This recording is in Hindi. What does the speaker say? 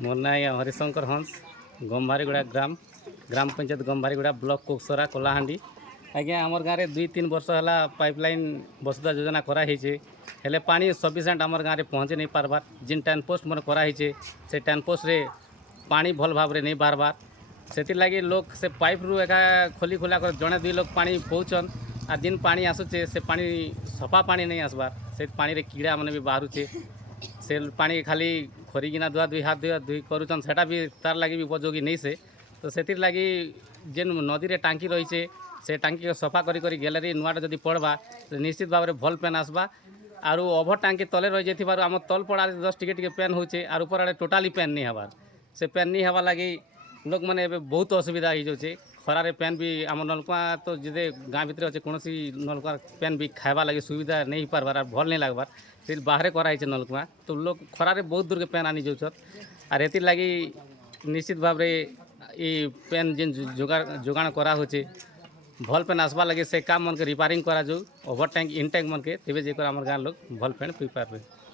मोर ना आज्ञा हरिशंकर हंस गंभारीगुड़ा ग्राम पंचायत गंभारीगुड़ा ब्लॉक कोकसरा कलाहांडी। आज्ञा आमर गाँव में 2-3 वर्ष है पाइपलाइन वसुधा योजना कराई हेले पानी सफिसीयंट आमर गाँव में पहुँचे नहीं पार्बार। जिन टैन पोस्ट मन कराई से टैन पोस्ट रे पानी भल भाव नहीं बारबार से लगी लोग से पाइप रू एका खोली खोला कर जड़े 2 लोग पानी पहुँचन आ जिन पानी आसुचे से पानी सफा पानी नहीं आसबार से पानी रे कीड़ा मैंने भी बाहरुचे से पानी खाली खरीकिना धुआ धुई हाथ धुआ धुई करुचन सेटा भी तार लगी भी उपयोगी नहीं से तो से लगी जेन नदी रे टांकी रही से टांकी को सफा करी गैलरी नुआटा जदि पड़वा तो निश्चित भाव में भल पेन आसबा। आर ओभर टांकी तले रही जाइथिबार आम तल पड़ा जस्ट टिके पेन होचे आर ऊपर आड़े टोटाली पेन नहीं हबार से पेन नहीं हवा लगी लोक मैंने बहुत असुविधा हो जाए। खरारे पेन भी आम नलकुआ तो जिदे गाँ भितर अच्छे कौन नलकुआ पेन भी खावा लगे सुविधा नहीं पार्बार भल नहीं लगबार से बाहर कराई नलकुआ तो लोग खरारे बहुत दूर के पेन आनी जाऊन आर एतिर लगी निश्चित भाव ये पेन जेन जोगाण करा होचे भल पेन आसबार लगे से काम मन के रिपेयरिंग करा जो ओभर टैंक इन टैंक मन के तेज आम गाँव लोग भल पेन पी पारे।